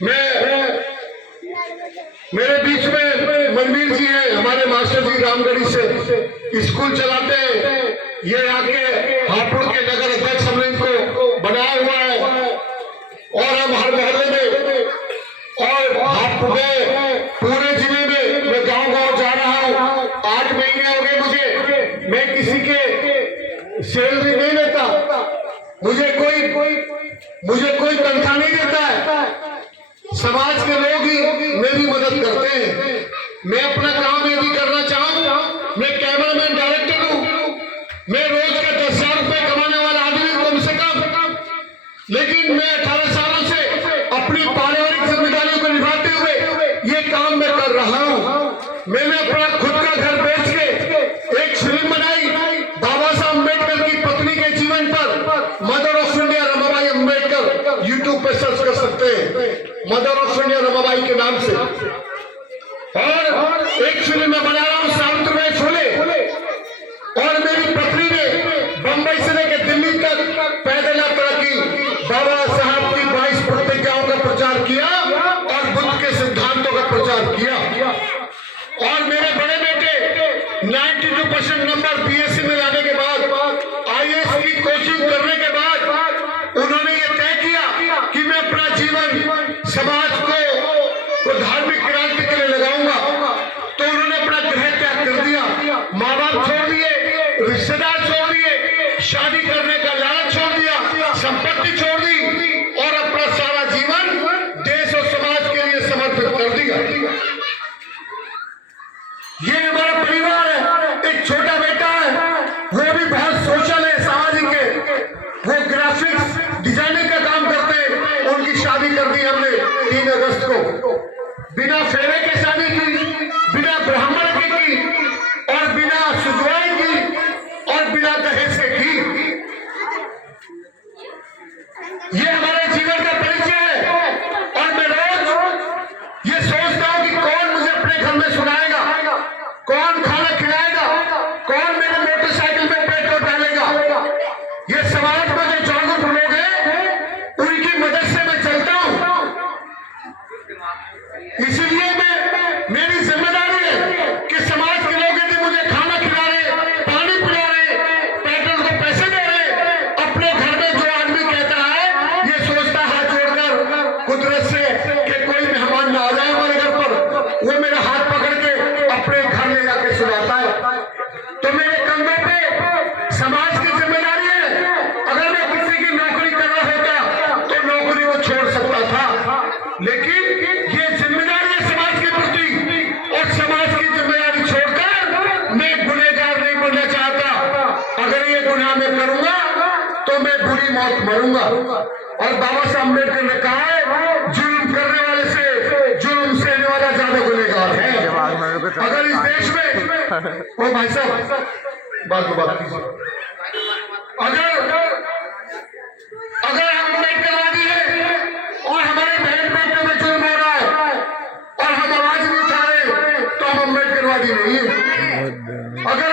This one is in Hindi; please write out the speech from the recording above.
मैं मेरे बीच में मनवीर जी हैं, हमारे मास्टर जी रामगढ़ी से स्कूल चलाते हैं। ये आके हापुड़ के नगर अध्यक्ष हमने इनको बनाया हुआ है और हम हर मोहल्ले में और हापुड़ पूरे जिले में मैं गांव-गांव जा रहा हूँ। 8 महीने हो गए मुझे, मैं किसी के सैलरी नहीं लेता, मुझे कोई तनख्वाह नहीं देता है। समाज के लोग ही मेरी मदद करते हैं। मैं अपना काम यदि करना चाहूँ, मैं कैमरामैन डायरेक्टर हूँ, मैं रोज का 10,000 रुपए कमाने वाला आदमी कम से कम, लेकिन मैं 18 सालों से अपनी पारिवारिक जिम्मेदारियों को निभाते हुए ये काम मैं कर रहा हूँ। मैंने अपना खुद का घर बेच के एक फिल्म बनाई बाबा साहब अम्बेडकर की पत्नी के जीवन पर, mother of India Ramabai Ambedkar. YouTube पे सर्च कर सकते हैं मदर ऑफ इंडिया रमाबाई के नाम से। और एक फिल्म में बना रहा हूं सावित्रीबाई फुले, और मेरी पत्नी ने बंबई से लेकर दिल्ली तक पैदल यात्रा की, बाबा साहब की 22 प्रतिज्ञाओं का प्रचार किया और बुद्ध के सिद्धांतों का प्रचार किया। और मेरे बड़े बेटे 92% नंबर बीएससी में लाने के बाद, आईएएस की कोचिंग करने के बाद उन्होंने ये तय किया कि मैं अपना जीवन समाज को धार्मिक क्रांति के लिए लगाऊंगा। तो उन्होंने अपना गृह त्याग कर दिया, माँ बाप छोड़ दिए, रिश्तेदार छोड़ दिए, शादी करने का लालच छोड़ दिया, संपत्ति छोड़ दी और अपना सारा जीवन देश और समाज के लिए समर्पित कर दिया। ये हमारा परिवार है। एक छोटा बेटा है, वो भी बहुत सोशल है, सामाजिक है, वो ग्राफिक्स डिजाइनिंग का काम करते हैं। उनकी शादी कर दी हमने 3 अगस्त को, बिना फेरे के शादी की, बिना ब्राह्मण की और बिना सुजवाई की और बिना दहेज से की। ये हमारे जीवन का परिचय है। और मैं रोज ये सोचता हूं कि कौन मुझे अपने घर में सुनाएगा, कौन खाना खिलाएगा, कौन मेरे मोटरसाइकिल में पेट्रोल डालेगा। ये समाज में जो जागरूक लोग हैं उनकी मदद से मैं चलता हूं। इसीलिए मेरी जिम्मेदारी है कि समाज के लोग यदि मुझे खाना खिला रहे, पानी पिला रहे, पेट्रोल को पैसे दे रहे, अपने घर में जो आदमी कहता है, ये सोचता है हाथ जोड़कर कुदरत से कि कोई मेहमान ना आ जाए हमारे घर पर, वो मेरा हाथ पकड़ के अपने घर ले जाके सुलाता है। तो मेरे कंधों पे समाज की जिम्मेदारी है। अगर मैं किसी की नौकरी कर रहा होता तो नौकरी को छोड़ सकता था, लेकिन ये जिम्मेदारी है समाज के प्रति, और समाज की जिम्मेदारी छोड़कर मैं गुनहगार नहीं बनना चाहता। अगर ये गुनाह मैं करूंगा तो मैं बुरी मौत मरूंगा। और बाबा साहब अम्बेडकर ने कहा है, जुल्म करने वाले से जुल्म सहने वाला ज्यादा गुनहगार है। अगर इस देश में ओ भाई साहब बात कीजिए, अगर हम अम्बेडकरवादी हैं और हमारे बहन बेटों में जुल्म हो रहा है और हम आवाज नहीं उठा रहे तो हम अम्बेडकरवादी नहीं है। अगर